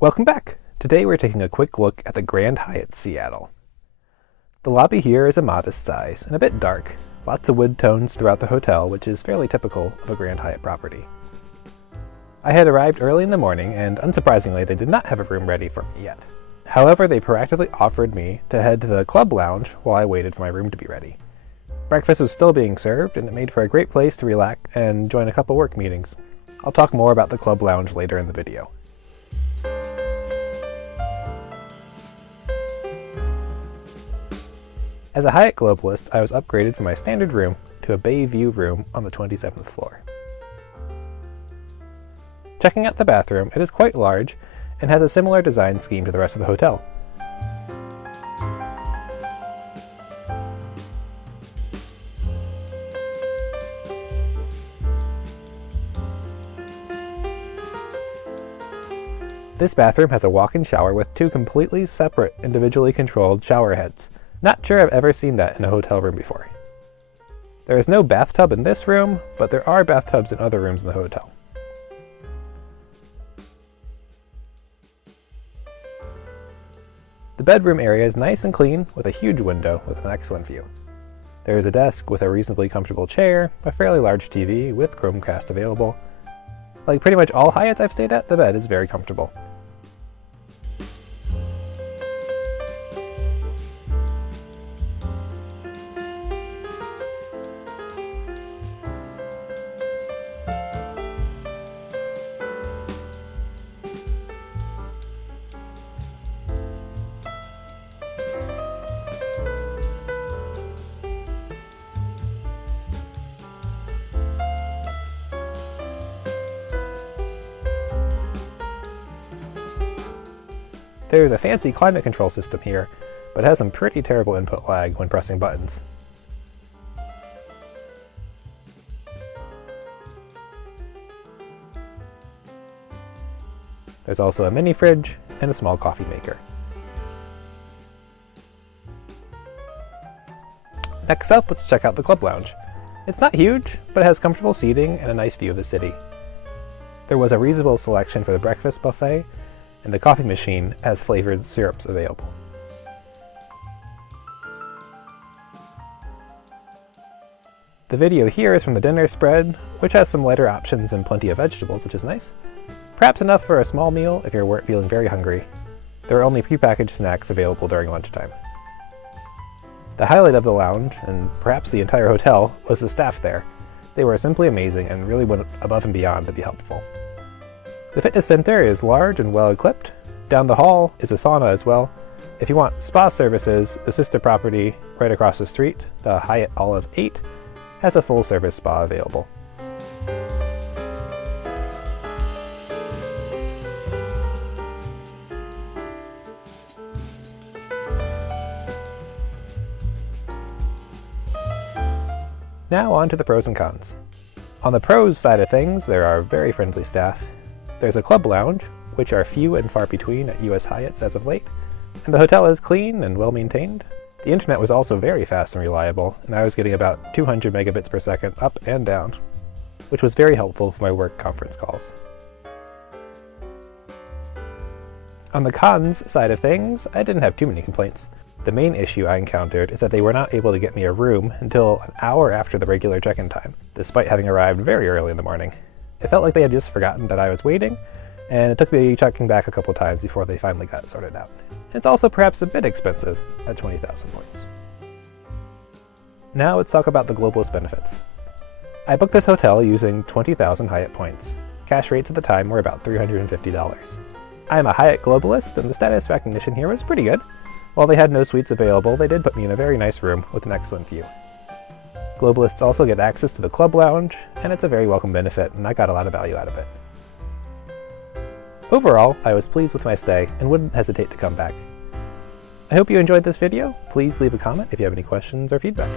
Welcome back! Today we're taking a quick look at the Grand Hyatt Seattle. The lobby here is a modest size and a bit dark. Lots of wood tones throughout the hotel, which is fairly typical of a Grand Hyatt property. I had arrived early in the morning, and unsurprisingly they did not have a room ready for me yet. However, they proactively offered me to head to the club lounge while I waited for my room to be ready. Breakfast was still being served, and it made for a great place to relax and join a couple work meetings. I'll talk more about the club lounge later in the video. As a Hyatt Globalist, I was upgraded from my standard room to a bay view room on the 27th floor. Checking out the bathroom, it is quite large and has a similar design scheme to the rest of the hotel. This bathroom has a walk-in shower with two completely separate, individually controlled shower heads. Not sure I've ever seen that in a hotel room before. There is no bathtub in this room, but there are bathtubs in other rooms in the hotel. The bedroom area is nice and clean, with a huge window with an excellent view. There is a desk with a reasonably comfortable chair, a fairly large TV with Chromecast available. Like pretty much all Hyatts I've stayed at, the bed is very comfortable. There's a fancy climate control system here, but it has some pretty terrible input lag when pressing buttons. There's also a mini fridge and a small coffee maker. Next up, let's check out the club lounge. It's not huge, but it has comfortable seating and a nice view of the city. There was a reasonable selection for the breakfast buffet, and the coffee machine has flavored syrups available. The video here is from the dinner spread, which has some lighter options and plenty of vegetables, which is nice. Perhaps enough for a small meal if you're feeling very hungry. There are only prepackaged snacks available during lunchtime. The highlight of the lounge, and perhaps the entire hotel, was the staff there. They were simply amazing and really went above and beyond to be helpful. The fitness center is large and well equipped. Down the hall is a sauna as well. If you want spa services, the sister property right across the street, the Hyatt Olive 8, has a full service spa available. Now on to the pros and cons. On the pros side of things, there are very friendly staff. There's a club lounge, which are few and far between at US Hyatts as of late, and the hotel is clean and well maintained. The internet was also very fast and reliable, and I was getting about 200 megabits per second up and down, which was very helpful for my work conference calls. On the cons side of things, I didn't have too many complaints. The main issue I encountered is that they were not able to get me a room until an hour after the regular check-in time, despite having arrived very early in the morning. It felt like they had just forgotten that I was waiting, and it took me checking back a couple times before they finally got it sorted out. It's also perhaps a bit expensive at 20,000 points. Now let's talk about the Globalist benefits. I booked this hotel using 20,000 Hyatt Points. Cash rates at the time were about $350. I am a Hyatt Globalist, and the status recognition here was pretty good. While they had no suites available, they did put me in a very nice room with an excellent view. Globalists also get access to the club lounge, and it's a very welcome benefit, and I got a lot of value out of it. Overall, I was pleased with my stay and wouldn't hesitate to come back. I hope you enjoyed this video. Please leave a comment if you have any questions or feedback.